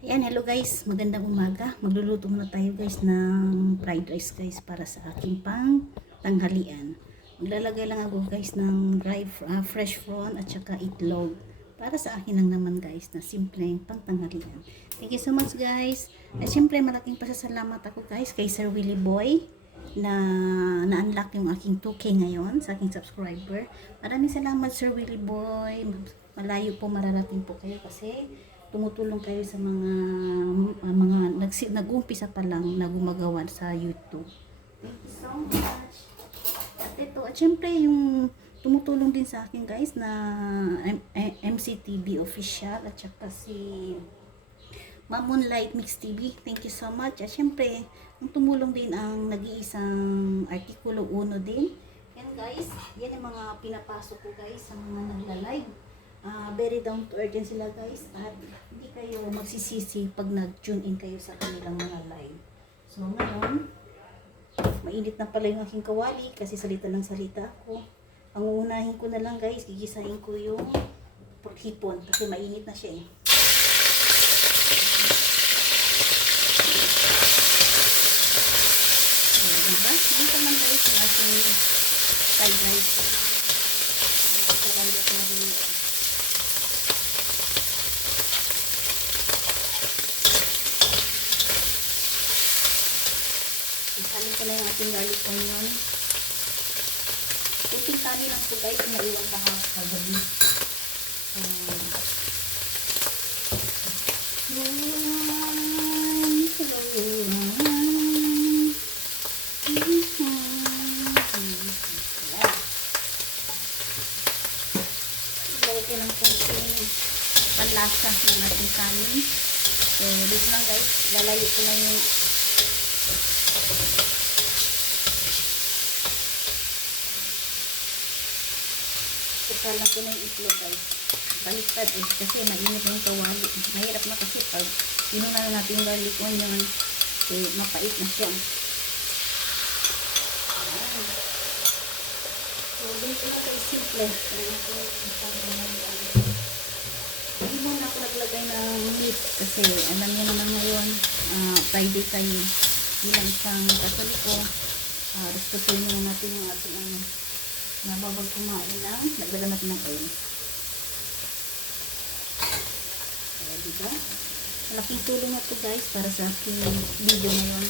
Ayan, hello guys, magandang umaga. Magluluto muna tayo guys ng fried rice guys para sa aking pang tanghalian. Maglalagay lang ako guys ng fresh prawn at saka itlog. Para sa akin lang naman guys na simpleng pang tanghalian. Thank you so much guys. At syempre malaking pasasalamat ako guys kay Sir Willie Boy na na-unlock yung aking 2K ngayon sa aking subscriber. Maraming salamat Sir Willie Boy. Malayo po mararating po kayo kasi tumutulong kayo sa nag-uumpisa pa lang na gumagawa sa YouTube. Thank you so much. At ito, at syempre yung tumutulong din sa akin guys na MCTV official at saka si Moonlight Mix TV. Thank you so much. At syempre, ang tumulong din ang nag-iisang Artikulo 1 din. Yan guys, yan yung mga pinapasok ko guys sa mga nagla-live. Very down to earth yan sila guys at hindi kayo magsisisi pag nag-tune in kayo sa kanilang mga live. So ngayon, mainit na pala yung aking kawali kasi salita ng salita ako. Ang uunahin ko na lang guys, gigisahin ko yung hipon kasi mainit na siya eh. So, diba? Dito lang guys yung aking fried rice. Ito lang ako naging isalin ko na yung ating garlic onion. Kunting tali lang po guys, maiwan pa sa gabi. Ilagay ko ng kunting panlasa ng ating kanin. So, dito lang guys, lalayo ko lang yung Sala ko na yung itlog guys. Baliktad eh. Kasi mainit yung kawali. Mahirap na kasi pag inuna na natin yung garlic onion, eh, mapait na siya. Ayan. So, ganito na guys. Simple. Hindi muna ako naglagay ng meat. Kasi alam niyo naman ngayon, Friday tayo bilang isang Katoliko. Respetuhin muna natin yung ating nababag kumain lang, naglagan natin ng oil. Kaya diba? Malaking tulong na to guys para sa aking video ngayon.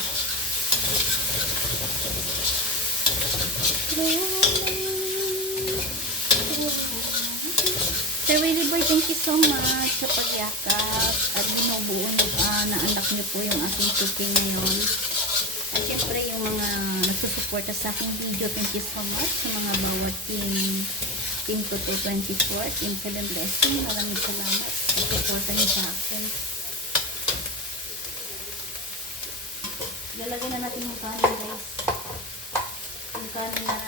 Sir Willie Boy, thank you so much sa pagyakap at binubuo na-unlock niyo po yung aking cooking ngayon. At syempre yung mga nagsusuporta sa aking video, thank you so much sa mga bawat team Toto 24, Team 7 Blessing, maraming salamat sa suporta niyo sa akin. Lalagyan na natin yung kanin guys. Yung kanin na,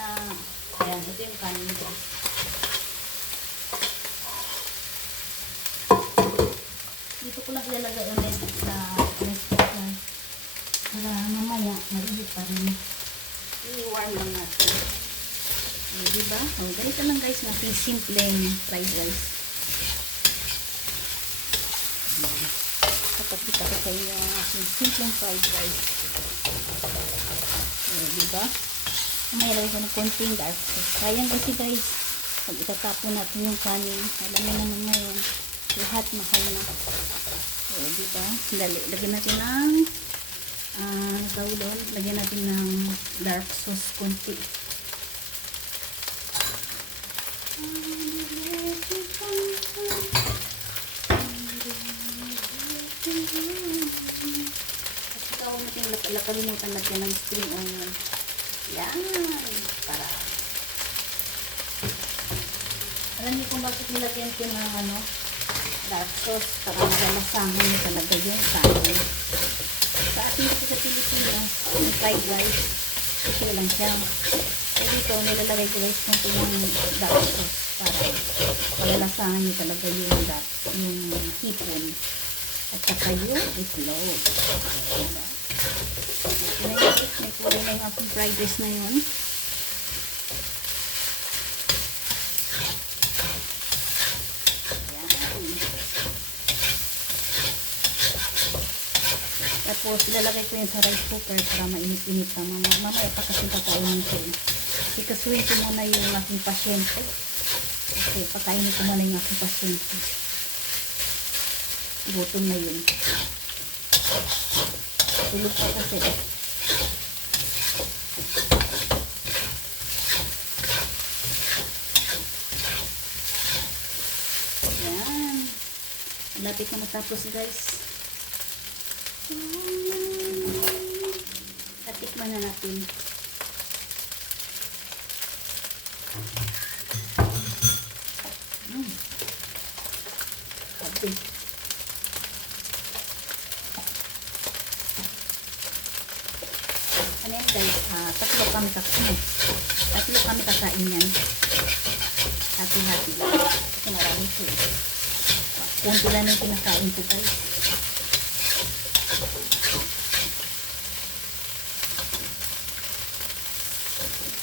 ayan, ito yung kanin guys. Dito ko lang ilalagay ulit sa rice cooker. Para mamaya, mainit pa rin. I-warm lang natin. Diba? O, ganito lang guys, natin simpleng fried rice. Kapag kita ko sa inyo ang ating simpleng fried rice. Diba? May lagay ko ng konting dark sauce. Sayang kasi guys, pag itatapon natin yung kanin, alam mo naman ngayon, lahat mahal na. Diba? Lagyan natin ng lagyan natin ng dark sauce konti. Kasi tawag natin nakalimutan natin ng spring onion. Yan. Para alam niyo kung bakit nilagyan ko ng dark sauce para magalasahan niyo talaga yung kanin. Sa ating dito sa Pilipinas, yung fried rice, ito lang siya. So dito, nilalagay ko guys kung yung dark sauce para palalasahan nyo talaga yung hipon at saka yung itlog. Diba? May kulay na yung ating fried rice na yun. Ayan. Tapos ilalagay ko yan sa rice cooker para mainit-init na. Mamaya pa kasi kakainin ko. Ikasuhin ko muna yung aking pasyente. Okay, pakainin ko muna yung aking pasyente. Gutom na yun. Tulog pa kasi. Yan. Malapit na matapos guys. Tatikman na natin. Sabi. Ano yan guys? Tatlo kami kakain yan. Hati-hati. Kasi marami ito. Kunti lang yung kinakain ko guys.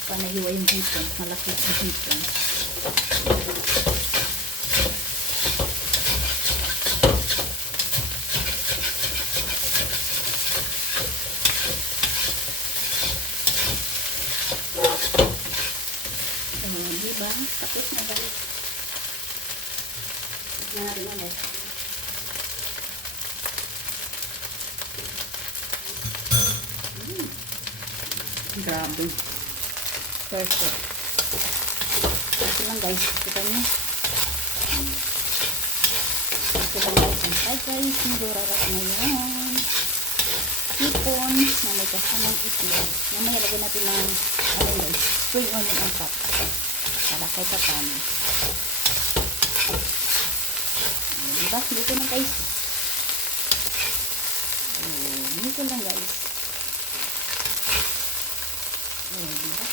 Panahiwa yung hipon. Malaki yung hipon. Diba? Tapos na guys. Tignan natin ulit. Grabe. Perfect. Ito lang guys. Kita nyo. Ito lang guys. Ang fried rice. Nagurarap na yan. Hipon na may kasamang itlog. Mamaya lagyan natin ng ano guys. Spring onion on top. Para kay papano. Diba? Dito na guys. Dito lang guys. Diba?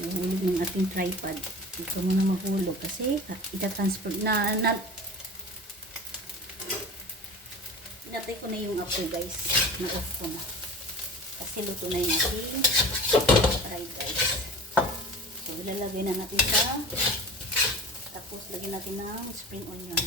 Mahulog ng ating tripod. Ito muna mahulog kasi ita-transfer pinatay ko na yung apoy guys. Na-off ko na. Kasi luto na yung ating fried rice. So ilalagay na natin sa tapos lagyan natin ng spring onion.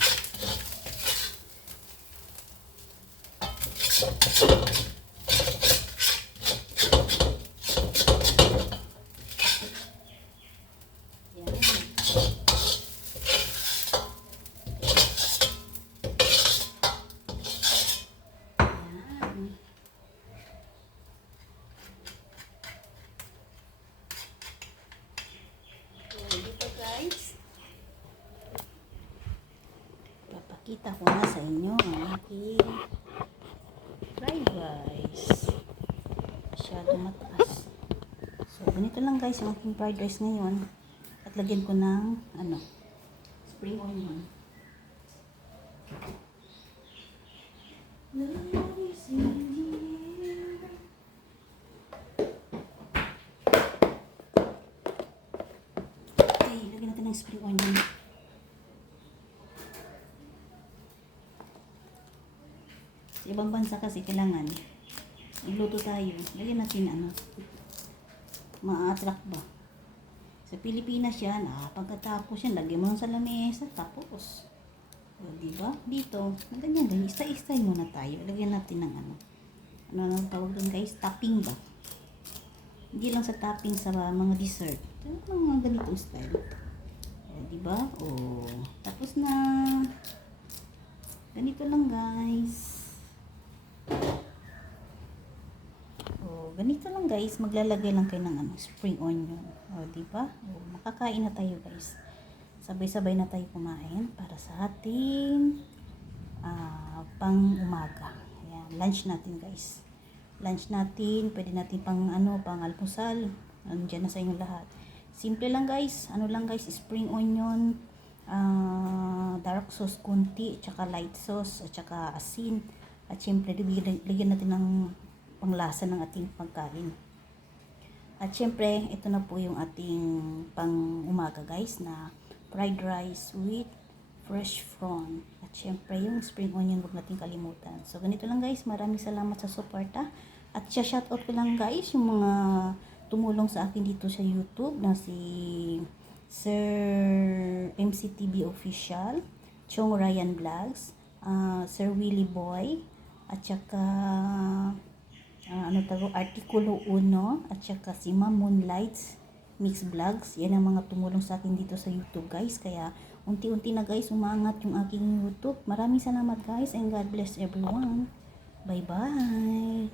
Papakita ko na sa inyo ang aking fried rice. Masyado mataas. So, ganito lang guys yung aking fried rice ngayon. At lagyan ko ng spring onion. Okay, lagyan natin ng spring onion. Sa ibang bansa kasi kailangan magluto tayo. Lagyan natin ma-attract ba. Sa Pilipinas yan, pagkatapos yan, lagyan mo lang sa lamesa, tapos. O, diba? Dito, ganyan din. Style muna tayo. Lagyan natin ng ano tawag doon guys? Topping ba? Hindi lang sa topping sa mga dessert. Mga ganitong style. O, diba? O, tapos na. Ganito lang guys. Ganito lang guys, maglalagay lang kayo ng spring onion. O, diba? O, makakain na tayo guys. Sabay-sabay na tayo kumain para sa ating pang umaga. Ayan, lunch natin guys. Lunch natin, pwede natin pang almusal. Andiyan na sa inyo lahat. Simple lang guys. Ano lang guys, spring onion, dark sauce kunti, tsaka light sauce, at tsaka asin. At syempre, lagyan natin ng panglasa ng ating pagkain. At syempre, ito na po yung ating pang umaga guys na fried rice with fresh prawn. At syempre, yung spring onion, huwag natin kalimutan. So, ganito lang guys. Maraming salamat sa suporta. At shoutout ko lang guys yung mga tumulong sa akin dito sa YouTube na si Sir MCTV Official, Chong Ryan Vlogs, Sir Willie Boy, at saka Artikulo Uno, at saka si Ma'am Moonlights Mix Vlogs. Yan ang mga tumulong sa akin dito sa YouTube guys. Kaya unti-unti na guys umangat yung aking YouTube. Maraming salamat guys and God bless everyone. Bye bye.